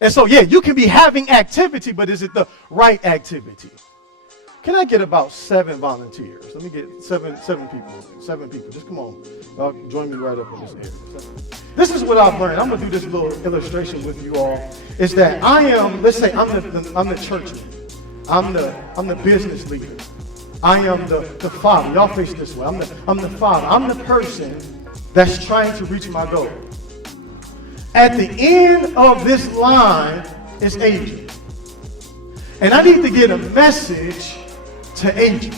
And so, yeah, you can be having activity, but is it the right activity? Can I get about 7 volunteers? Let me get seven people. 7 people. Just come on. Y'all join me right up in this area. This is what I've learned. I'm going to do this little illustration with you all. Is that I am, let's say I'm the churchman. I'm the business leader. I am the father. Y'all face this way. I'm the father. I'm the person that's trying to reach my goal. At the end of this line is Adrian. And I need to get a message to Adrian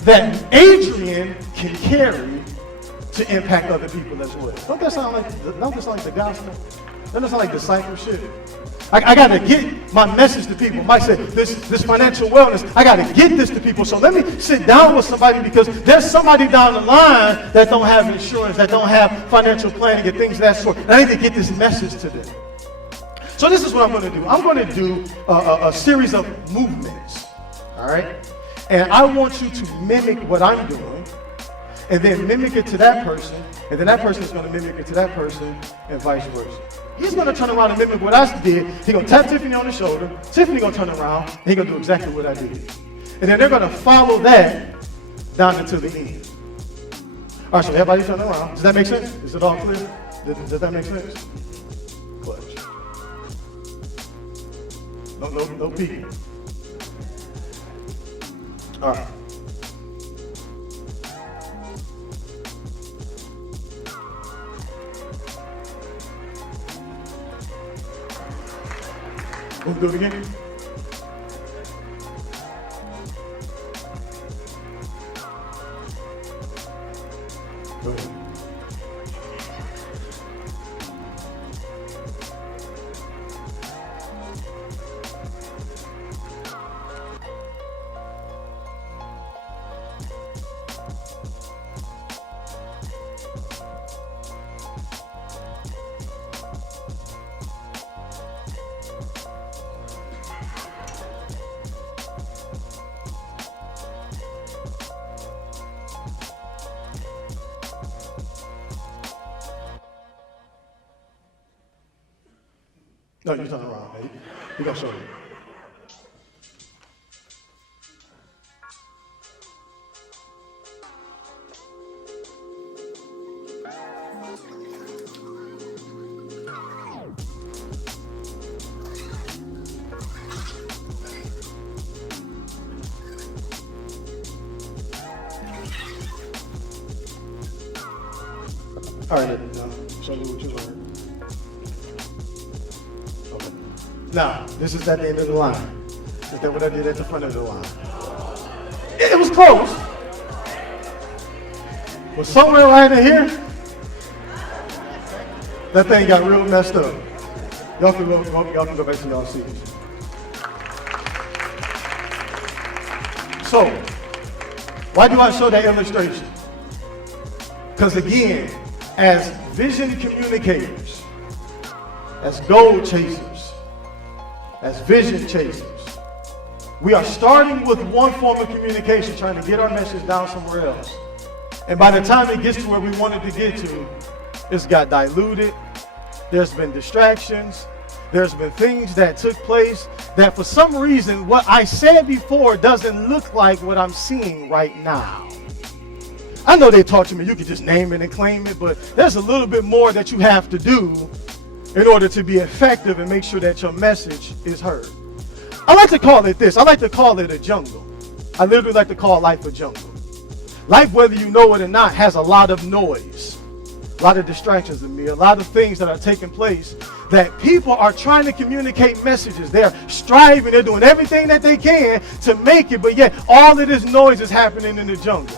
that Adrian can carry to impact other people as well. Don't that sound like the gospel? Doesn't that sound like discipleship? I got to get my message to people. Mike said, this financial wellness, I got to get this to people. So let me sit down with somebody, because there's somebody down the line that don't have insurance, that don't have financial planning and things of that sort. And I need to get this message to them. So this is what I'm going to do. I'm going to do a series of movements, all right? And I want you to mimic what I'm doing, and then mimic it to that person, and then that person is going to mimic it to that person, and vice versa. He's going to turn around and mimic what I did. He's going to tap Tiffany on the shoulder. Tiffany going to turn around, and he's going to do exactly what I did. And then they're going to follow that down until the end. All right, so everybody turn around. Does that make sense? Is it all clear? Does that make sense? Clutch. No peeking. All right. We'll do it again. Go ahead. No, you turn around, man. We're going to show you. All right, show me what you learned. Okay. Now, this is at the end of the line. Is that what I did at the front of the line? It was close. But somewhere right in here, that thing got real messed up. Y'all can go back to y'all seats. So, why do I show that illustration? Because again, as vision communicators, as goal chasers, as vision chasers, we are starting with one form of communication, trying to get our message down somewhere else. And by the time it gets to where we wanted to get to, it's got diluted. There's been distractions. There's been things that took place that for some reason, what I said before doesn't look like what I'm seeing right now. I know they taught me you could just name it and claim it, but there's a little bit more that you have to do in order to be effective and make sure that your message is heard. I like to call it this. I like to call it a jungle. I literally like to call life a jungle. Life, whether you know it or not, has a lot of noise, a lot of distractions in me, a lot of things that are taking place that people are trying to communicate messages. They're striving, they're doing everything that they can to make it, but yet all of this noise is happening in the jungle.